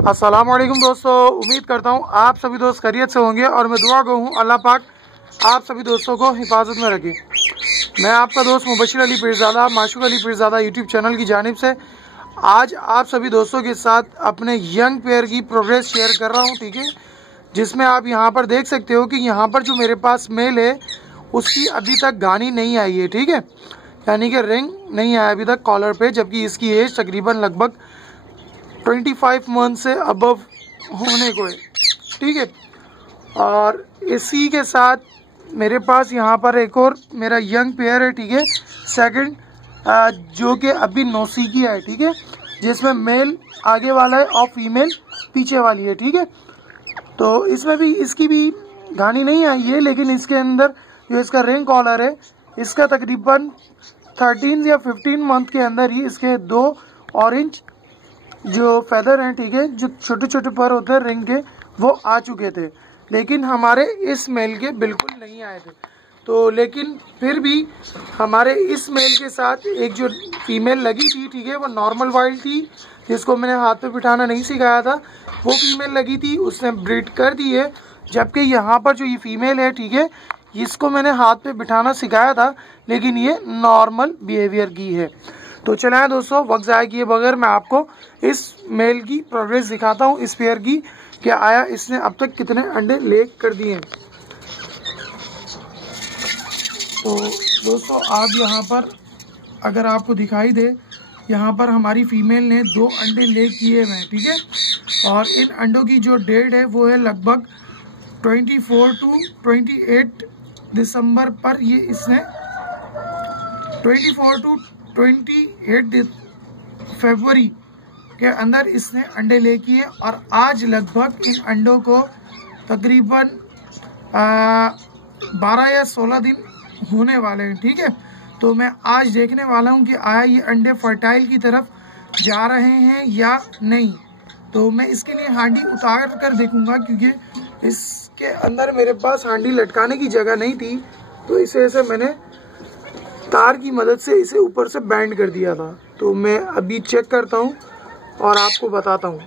अस्सलामुअलैकुम दोस्तों, उम्मीद करता हूँ आप सभी दोस्त खैरियत से होंगे और मैं दुआ गो हूँ अल्लाह पाक आप सभी दोस्तों को हिफाजत में रखे। मैं आपका दोस्त मुबशिर अली पीरज़ादा माशूक अली पीरज़ादा यूट्यूब चैनल की जानिब से आज आप सभी दोस्तों के साथ अपने यंग पेयर की प्रोग्रेस शेयर कर रहा हूँ, ठीक है। जिसमें आप यहाँ पर देख सकते हो कि यहाँ पर जो मेरे पास मेल है उसकी अभी तक गानी नहीं आई है, ठीक है, यानी कि रिंग नहीं आया अभी तक कॉलर पे, जबकि इसकी एज तकरीबन लगभग 25 मंथ से अबव होने को है, ठीक है। और इसी के साथ मेरे पास यहाँ पर एक और मेरा यंग पेयर है, ठीक है, सेकंड, जो कि अभी नौसीखिया है, ठीक है, जिसमें मेल आगे वाला है और फीमेल पीछे वाली है, ठीक है। तो इसमें भी इसकी भी गानी नहीं आई है, लेकिन इसके अंदर जो इसका रिंग कॉलर है इसका तकरीबन 13 या 15 मंथ के अंदर ही इसके 2 ऑरेंज जो फेदर हैं, ठीक है, जो छोटे छोटे पर होते हैं रिंग के, वो आ चुके थे, लेकिन हमारे इस मेल के बिल्कुल नहीं आए थे। तो लेकिन फिर भी हमारे इस मेल के साथ एक जो फीमेल लगी थी, ठीक है, वो नॉर्मल वाइल्ड थी, जिसको मैंने हाथ पे बिठाना नहीं सिखाया था, वो फीमेल लगी थी, उसने ब्रीड कर दी है। जबकि यहाँ पर जो ये फीमेल है, ठीक है, इसको मैंने हाथ पे बिठाना सिखाया था, लेकिन ये नॉर्मल बिहेवियर की है। तो चलाएं दोस्तों, वक्त ज़ाया किए बगैर मैं आपको इस मेल की प्रोग्रेस दिखाता हूँ, इस पेयर की, क्या आया इसने अब तक कितने अंडे ले कर दिए हैं। तो दोस्तों आप यहाँ पर अगर आपको दिखाई दे, यहाँ पर हमारी फीमेल ने 2 अंडे ले किए हुए हैं, ठीक है, और इन अंडों की जो डेट है वो है लगभग 24 टू 28 दिसंबर पर। ये इसने 24 टू 28 फरवरी के अंदर इसने अंडे ले किए, और आज लगभग इन अंडों को तकरीबन 12 या 16 दिन होने वाले हैं, ठीक है। तो मैं आज देखने वाला हूं कि आया ये अंडे फर्टाइल की तरफ जा रहे हैं या नहीं। तो मैं इसके लिए हांडी उतार कर देखूंगा, क्योंकि इसके अंदर मेरे पास हांडी लटकाने की जगह नहीं थी, तो इसे ऐसे मैंने तार की मदद से इसे ऊपर से बैंड कर दिया था। तो मैं अभी चेक करता हूँ और आपको बताता हूँ।